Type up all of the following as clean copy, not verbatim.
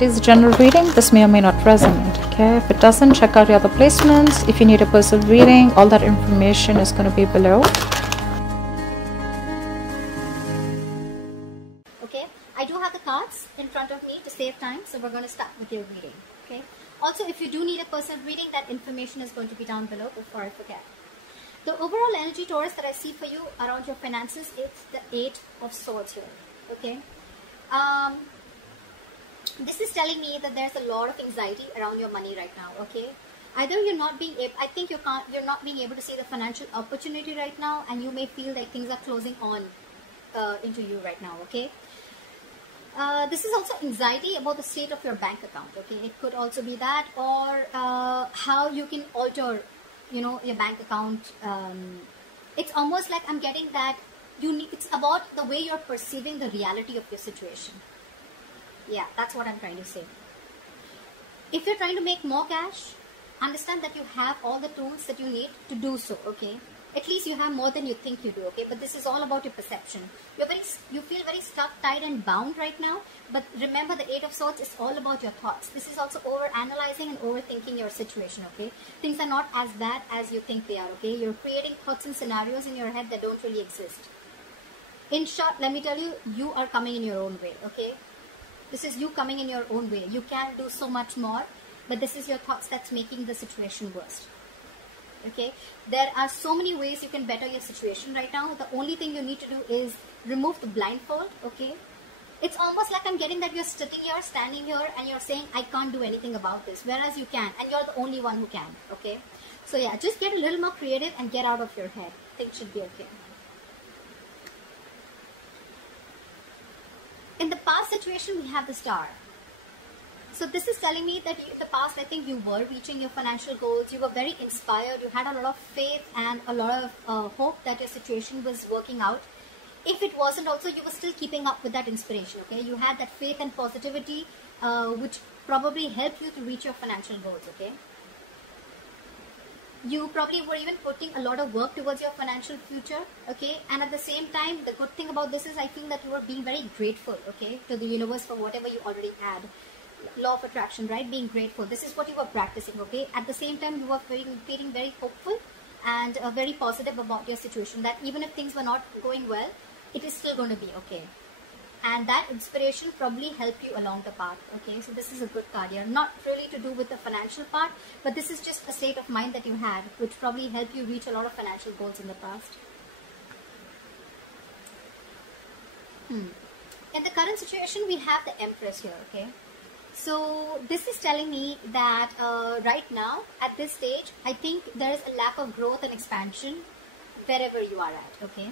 It is a general reading. This may or may not resonate. Okay, if it doesn't, check out your other placements. If you need a personal reading, all that information is going to be below. Okay, I do have the cards in front of me to save time, so we're going to start with your reading. Okay, also if you do need a personal reading, that information is going to be down below before I forget. The overall energy, Taurus, that I see for you around your finances is the 8 of Swords here. Okay, this is telling me that there's a lot of anxiety around your money right now. Okay, either you're not being able, I think you're not being able to see the financial opportunity right now, and you may feel like things are closing on into you right now. Okay, this is also anxiety about the state of your bank account. Okay, it could also be that, or how you can alter, you know, your bank account. It's almost like I'm getting that it's about the way you're perceiving the reality of your situation. Yeah, that's what I'm trying to say. If you're trying to make more cash, understand that you have all the tools that you need to do so. Okay, at least you have more than you think you do. Okay, but this is all about your perception. You feel very stuck, tied and bound right now, but remember, the 8 of Swords is all about your thoughts. This is also over analyzing and overthinking your situation. Okay, things are not as bad as you think they are. Okay, you're creating thoughts and scenarios in your head that don't really exist. In short, let me tell you, you are coming in your own way. Okay, this is you coming in your own way. You can do so much more, but this is your thoughts that's making the situation worse. Okay, there are so many ways you can better your situation right now. The only thing you need to do is remove the blindfold. Okay, it's almost like I'm getting that you're sitting here, standing here, and you're saying, I can't do anything about this, whereas you can, and you're the only one who can. Okay, so yeah, just get a little more creative and get out of your head. Things should be okay. In the past situation, we have the Star. So this is telling me that in the past, I think you were reaching your financial goals. You were very inspired. You had a lot of faith and a lot of hope that your situation was working out. If it wasn't also, you were still keeping up with that inspiration. Okay, you had that faith and positivity, which probably helped you to reach your financial goals. Okay, you probably were even putting a lot of work towards your financial future. Okay, and at the same time, the good thing about this is I feel that you were being very grateful. Okay, to the universe for whatever you already had. Law of attraction, right? Being grateful. This is what you were practicing. Okay, at the same time, you were feeling very hopeful and very positive about your situation, that even if things were not going well, it is still going to be okay. And that inspiration probably helped you along the path. Okay, so this is a good card here. Not really to do with the financial part, but this is just a state of mind that you had, which probably helped you reach a lot of financial goals in the past. In the current situation, we have the Empress here. Okay, so this is telling me that right now, at this stage, I think there is a lack of growth and expansion wherever you are at. Okay,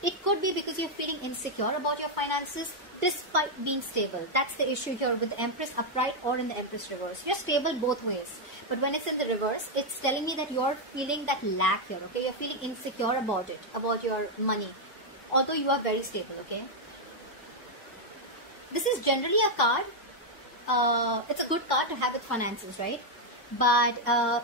it could be because you're feeling insecure about your finances despite being stable. That's the issue here with the Empress upright or in the Empress reverse. You're stable both ways, but when it's in the reverse, it's telling me that you're feeling that lack here. Okay, you're feeling insecure about it, about your money, although you are very stable. Okay, this is generally a card. It's a good card to have with finances, right? But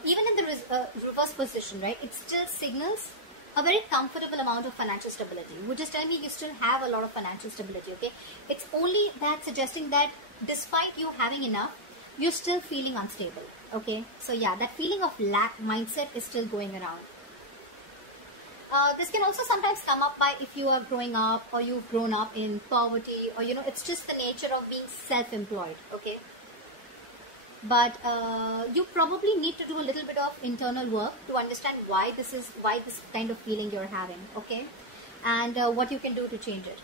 even in the reverse position, right, it still signals a very comfortable amount of financial stability, which is telling me you still have a lot of financial stability. Okay, it's only that suggesting that despite you having enough, you're still feeling unstable. Okay, so yeah, that feeling of lack mindset is still going around. This can also sometimes come up by if you are growing up or you've grown up in poverty, or you know, it's just the nature of being self-employed. Okay, but you probably need to do a little bit of internal work to understand why this kind of feeling you're having. Okay, and what you can do to change it.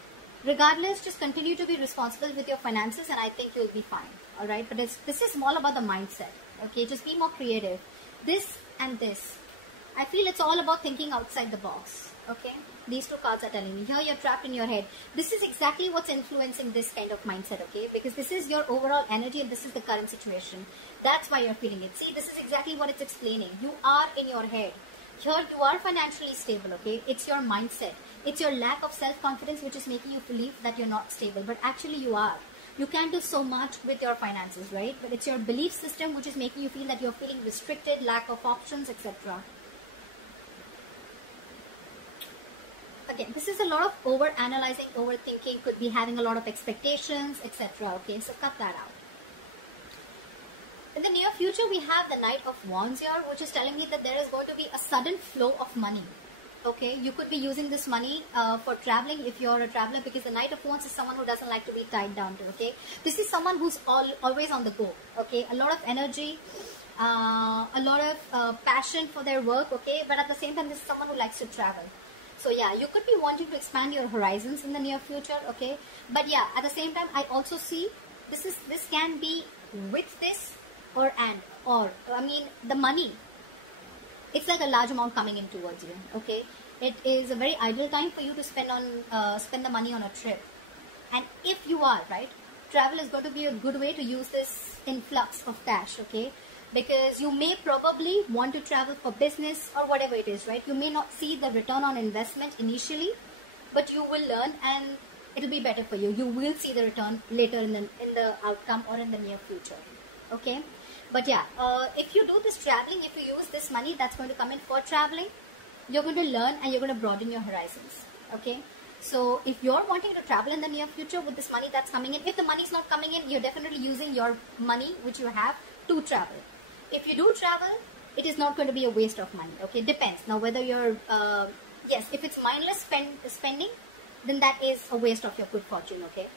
Regardless, just continue to be responsible with your finances, and I think you'll be fine. All right, but this is all about the mindset. Okay, just be more creative. This and this, I feel it's all about thinking outside the box. Okay, these two cards are telling me here you're trapped in your head. This is exactly what's influencing this kind of mindset. Okay, because this is your overall energy and this is the current situation. That's why you're feeling it. See, this is exactly what it's explaining. You are in your head. Here you are financially stable. Okay, it's your mindset. It's your lack of self-confidence which is making you believe that you're not stable, but actually you are. You can do so much with your finances, right? But it's your belief system which is making you feel that you're feeling restricted, lack of options, etc. Again, this is a lot of over-analyzing, overthinking, could be having a lot of expectations, etc. Okay, so cut that out. future, we have the Knight of Wands here, which is telling me that there is going to be a sudden flow of money. Okay, you could be using this money for traveling if you're a traveler, because the Knight of Wands is someone who doesn't like to be tied down to. Okay, this is someone who's always on the go. Okay, a lot of energy, a lot of passion for their work. Okay, but at the same time, this is someone who likes to travel. So yeah, you could be wanting to expand your horizons in the near future. Okay, but yeah, at the same time, I also see this can be with this or I mean the money. It's like a large amount coming in towards you. Okay, it is a very ideal time for you to spend the money on a trip. And if you are right, travel is going to be a good way to use this influx of cash. Okay, because you may probably want to travel for business or whatever it is, right? You may not see the return on investment initially, but you will learn and it'll be better for you. You will see the return later in the outcome or in the near future. Okay. But yeah, if you do this traveling, if you use this money that's going to come in for traveling, you're going to learn and you're going to broaden your horizons. Okay. So if you're wanting to travel in the near future with this money that's coming in, if the money is not coming in, you're definitely using your money which you have to travel. If you do travel, it is not going to be a waste of money. Okay. Depends. Now whether you're, yes, if it's mindless spending, then that is a waste of your good fortune. Okay.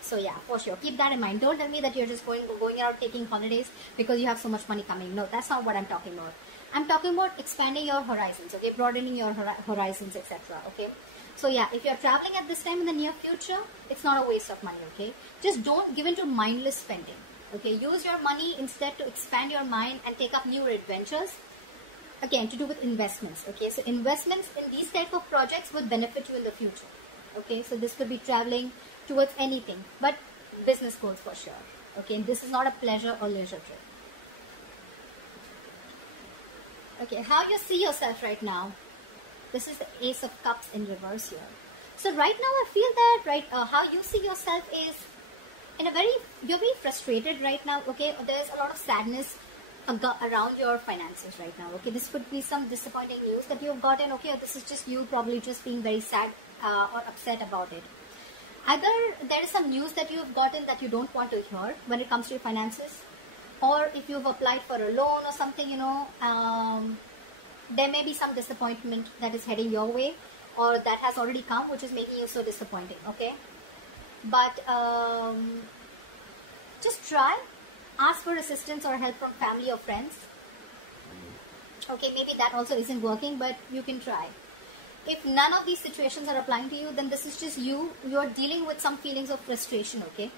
So yeah, for sure, keep that in mind. Don't tell me that you're just going out taking holidays because you have so much money coming. No, that's not what I'm talking about. I'm talking about expanding your horizons, okay, broadening your horizons, etc. Okay, so yeah, if you're traveling at this time in the near future, it's not a waste of money. Okay, just don't give into mindless spending. Okay, use your money instead to expand your mind and take up new adventures. Again, to do with investments. Okay, so investments in these type of projects will benefit you in the future. Okay, so this could be traveling towards anything, but business goals for sure. Okay, and this is not a pleasure or leisure trip. Okay, how you see yourself right now? This is the Ace of Cups in reverse here. So right now I feel that how you see yourself is in you're very frustrated right now. Okay, there's a lot of sadness around your finances right now. Okay, this could be some disappointing news that you've gotten. Okay, or this is just you probably just being very sad or upset about it. Either there is some news that you've gotten that you don't want to hear when it comes to your finances, or if you've applied for a loan or something, you know, there may be some disappointment that is heading your way or that has already come, which is making you so disappointing. Okay, but just try, ask for assistance or help from family or friends. Okay, maybe that also isn't working, but you can try. If none of these situations are applying to you, then this is just you're dealing with some feelings of frustration, okay,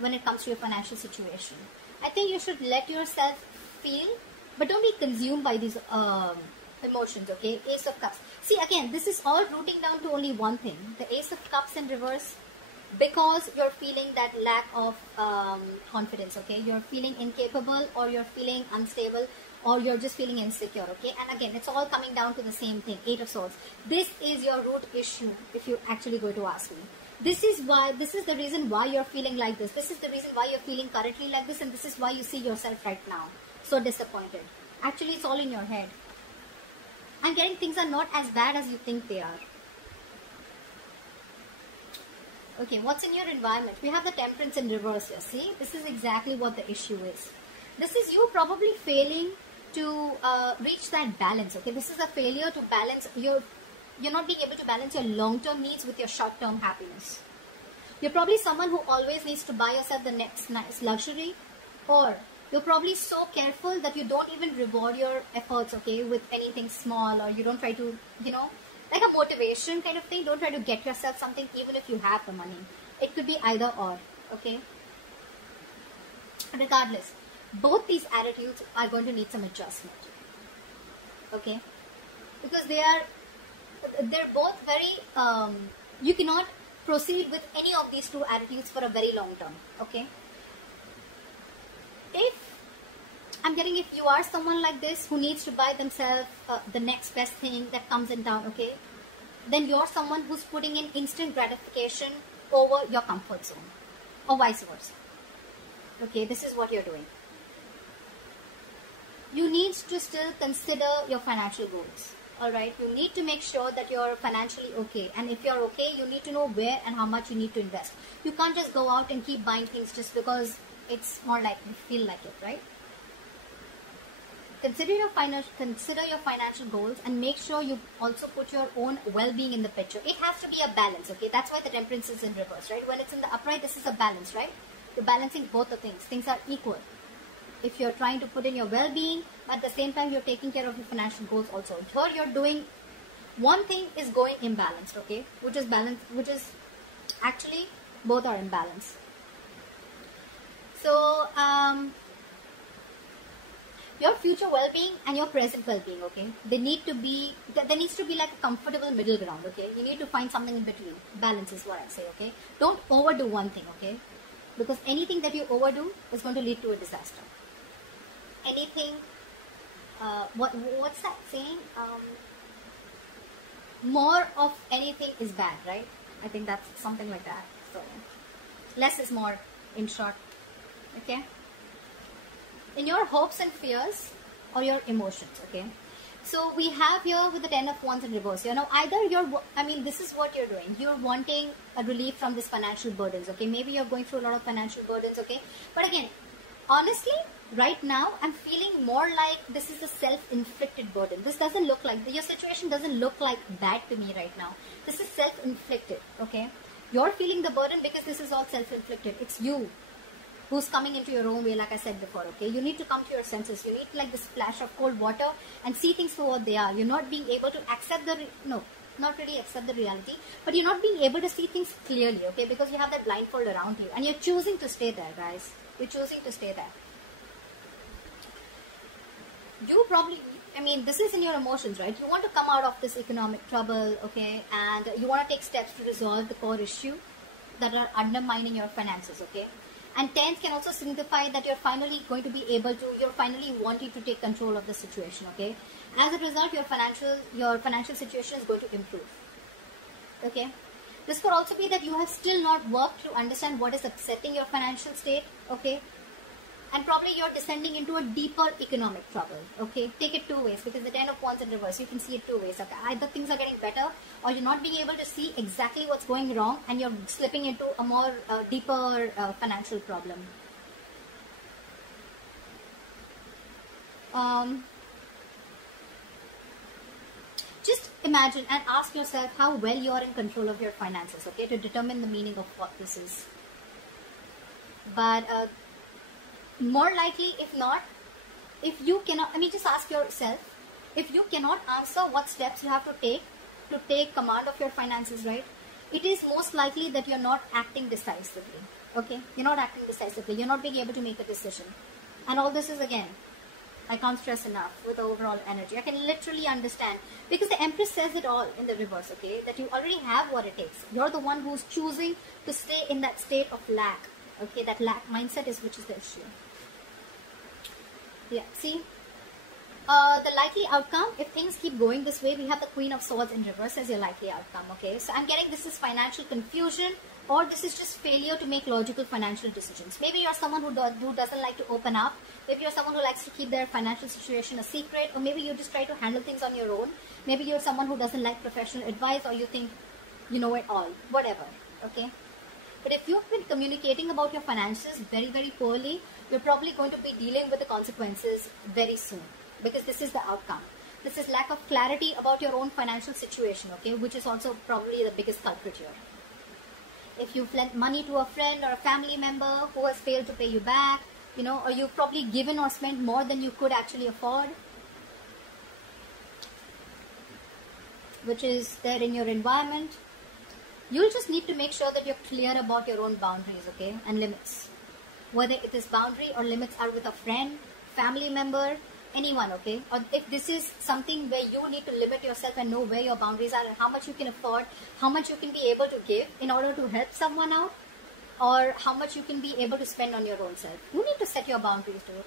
when it comes to your financial situation. I think you should let yourself feel, but don't be consumed by these emotions, okay. Ace of Cups. See, again, this is all rooting down to only one thing, the Ace of Cups in reverse, because you're feeling that lack of confidence, okay. You're feeling incapable, or you're feeling unstable, or you're just feeling insecure. Okay, and again, it's all coming down to the same thing, Eight of Swords. This is your root issue, if you actually go to ask me. This is the reason why you're feeling like this. This is the reason why you're feeling currently like this, and this is why you see yourself right now so disappointed. Actually, it's all in your head. I'm getting things are not as bad as you think they are. Okay, what's in your environment? We have the Temperance in reverse here. See, this is exactly what the issue is. This is you probably failing to reach that balance. Okay, this is a failure to balance you're not being able to balance your long-term needs with your short-term happiness. You're probably someone who always needs to buy yourself the next nice luxury, or you're probably so careful that you don't even reward your efforts, okay, with anything small, or you don't try to, you know, like a motivation kind of thing. Don't try to get yourself something even if you have the money. It could be either or, okay. Regardless, both these attitudes are going to need some adjustment, okay, because they're both very you cannot proceed with any of these two attitudes for a very long term. Okay, if I'm getting, if you are someone like this who needs to buy themselves the next best thing that comes in town, okay, then you're someone who's putting in instant gratification over your comfort zone, or vice versa. Okay, this is what you're doing. You need to still consider your financial goals. Alright, you need to make sure that you're financially okay. And if you're okay, you need to know where and how much you need to invest. You can't just go out and keep buying things just because it's more like you feel like it, right? Consider your financial goals, and make sure you also put your own well-being in the picture. It has to be a balance, okay? That's why the Temperance is in reverse, right? When it's in the upright, this is a balance, right? You're balancing both the things. Things are equal. If you're trying to put in your well-being, but at the same time you're taking care of your financial goals also. Here you're doing one thing is going imbalanced, okay? Which is balance, which is actually both are imbalanced. So your future well-being and your present well-being, okay, there needs to be like a comfortable middle ground, okay? You need to find something in between. Balance is what I say, okay? Don't overdo one thing, okay? Because anything that you overdo is going to lead to a disaster. Anything, what's that saying? More of anything is bad, right? I think that's something like that. So less is more, in short, okay? In your hopes and fears or your emotions, okay? So we have here with the 10 of Wands in reverse. You know, either this is what you're doing. You're wanting a relief from these financial burdens, okay? Maybe you're going through a lot of financial burdens, okay? But again, honestly, right now, I'm feeling more like this is a self-inflicted burden. This doesn't look like, your situation doesn't look like bad to me right now. This is self-inflicted, okay? You're feeling the burden because this is all self-inflicted. It's you who's coming into your own way, like I said before, okay? You need to come to your senses. You need like this splash of cold water and see things for what they are. You're not being able to accept not really accept the reality, but you're not being able to see things clearly, okay? Because you have that blindfold around you and you're choosing to stay there, guys. You're choosing to stay there. You probably, this is in your emotions, right? You want to come out of this economic trouble, okay? And you want to take steps to resolve the core issue that are undermining your finances, okay? And 10th can also signify that you're finally going to be able to, you're finally wanting to take control of the situation, okay? As a result, your financial situation is going to improve, okay? This could also be that you have still not worked to understand what is upsetting your financial state, okay? And probably you're descending into a deeper economic trouble, okay? Take it two ways, because the 10 of Wands in reverse, you can see it two ways, okay? Either things are getting better, or you're not being able to see exactly what's going wrong, and you're slipping into a more deeper financial problem. Just imagine and ask yourself how well you are in control of your finances, okay? To determine the meaning of what this is. But more likely, if not, if you cannot, just ask yourself, if you cannot answer what steps you have to take command of your finances, right? It is most likely that you're not acting decisively, okay? You're not acting decisively. You're not being able to make a decision. And all this is, again, I can't stress enough with the overall energy. I can literally understand, because the Empress says it all in the reverse, okay? That you already have what it takes. You're the one who's choosing to stay in that state of lack, okay? That lack mindset is which is the issue. Yeah, see, the likely outcome, if things keep going this way, we have the Queen of Swords in reverse as your likely outcome, okay? So I'm getting this is financial confusion, or this is just failure to make logical financial decisions. Maybe you're someone who doesn't like to open up. Maybe you're someone who likes to keep their financial situation a secret, or maybe you just try to handle things on your own. Maybe you're someone who doesn't like professional advice, or you think you know it all, whatever, okay? But if you've been communicating about your finances very, very poorly, you're probably going to be dealing with the consequences very soon, because this is the outcome. This is lack of clarity about your own financial situation, okay, which is also probably the biggest culprit here. If you've lent money to a friend or a family member who has failed to pay you back, or you've probably given or spent more than you could actually afford, which is there in your environment, you'll just need to make sure that you're clear about your own boundaries, okay, and limits. Whether it is boundary or limits are with a friend, family member, anyone, okay? Or if this is something where you need to limit yourself and know where your boundaries are and how much you can afford, how much you can be able to give in order to help someone out, or how much you can be able to spend on your own self. You need to set your boundaries, dude.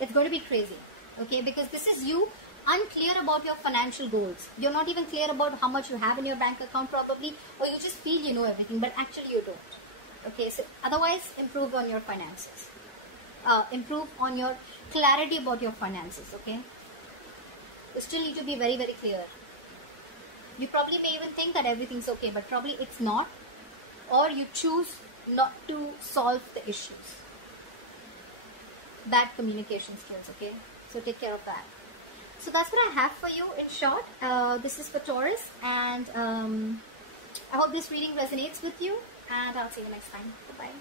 It's going to be crazy, okay? Because this is you unclear about your financial goals. You're not even clear about how much you have in your bank account probably, or you just feel you know everything, but actually you don't. Okay, so otherwise, improve on your finances. Improve on your clarity about your finances, okay? You still need to be very, very clear. You probably may even think that everything's okay, but probably it's not. Or you choose not to solve the issues. bad communication skills, okay? So take care of that. So that's what I have for you in short. This is for Taurus, and I hope this reading resonates with you, and I'll see you next time. Bye-bye.